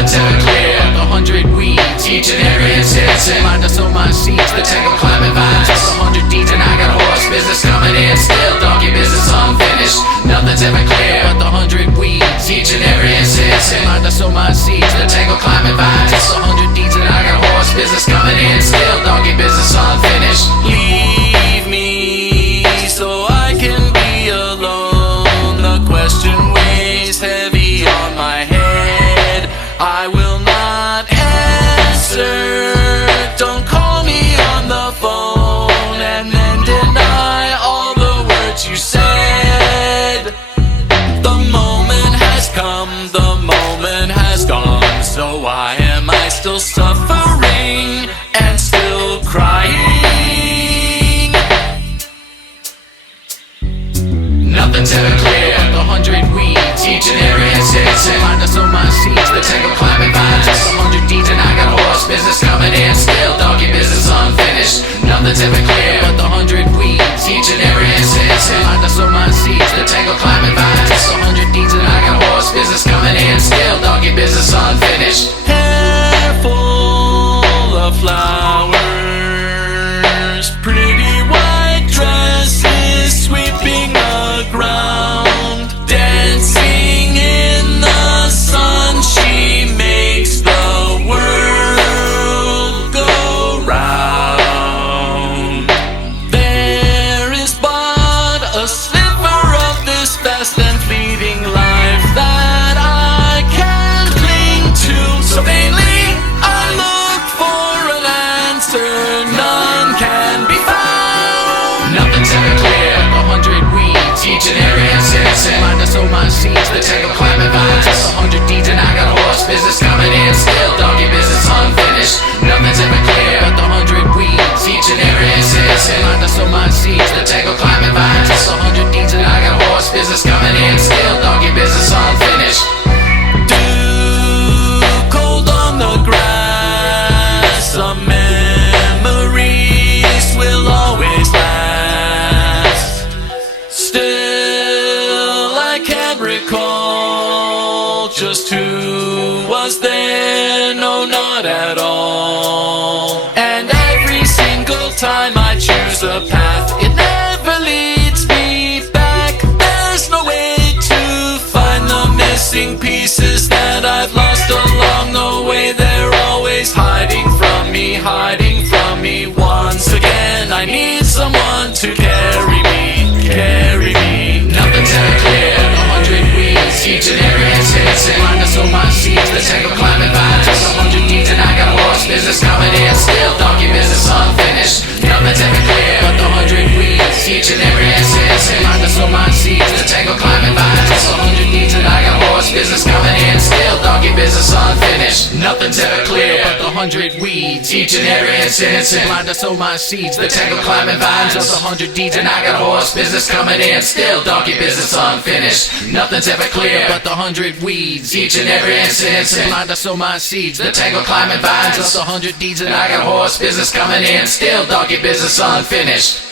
Nothing's ever clear. The 100 weeds, each and every instance. Mind us on my seeds, the tangle climbing vines. 100 deeds and I got horse business coming in. Still donkey business unfinished. Nothing's ever clear. But the 100 weeds, each and every instance. Mind us on my seeds, the tangle climbing vines. 100 deeds and I got horse business coming in. Still donkey business unfinished. Leave me so I can be alone. The question weighs heavy on my head. I will not answer. Don't call me on the phone and then deny all the words you said. The moment has come, the moment has gone. So why am I still suffering and still crying? Nothing's ever clear. The 100 weeds, each and every instance. Mind us on my seeds, the tangle climbing vines. 100 deeds and I got horse business coming in. Still donkey business unfinished. Nothing's ever clear. But the 100 weeds, each and every instance. Mind us on my seeds, the tangle climbing vines. 100 deeds and I got horse business coming in. Still donkey business unfinished. Hair full of flowers, pretty white dresses sweeping the ground, dancing in the sun. She makes the world go round. There is but a sliver of this fast and fleeting life that I can cling to. So vainly I look for an answer, none can be found. Nothing's ever clear. The 100 weeds, each and every instance. Mind us on my seeds, the tangle climbing vines. 100 deeds and I got horse business coming in. Still donkey business unfinished. Nothing's ever clear. But the 100 weeds, each and every instance. Mind us on my seeds, the tangle climbing vines. 100 deeds and I got horse business coming in. Still donkey business unfinished. Dew cold on the grass, some memories will always last. Still I can't recall just who was there, no, not at all. And every single time I choose a path, it never leads me back. There's no way to find the missing pieces that I've lost along the way. They're always hiding from me, hiding from me. Once again I need someone to carry me, carry me. Nothing's ever clear. The 100 weeds, each and every instance. Mind us on my seeds, the tangle climbing vines. 100 deeds and I got horse business coming in. Still donkey business unfinished. Nothing's ever clear. But the 100 weeds, each and every instance. Mind us on my seeds, the tangle climbing vines. 100 deeds and I got horse business coming in. Still donkey business unfinished. Nothing's ever clear. But the 100 weeds, each and every instance. Blind us on my seeds, the tangle climbing vines. 100 deeds and I got horse business coming in. Still donkey business unfinished. Nothing's ever clear. But the 100 weeds, each and every instance. Blind us on my seeds, the tangle climbing vines. 100 deeds and I got horse business coming in. Still donkey business unfinished.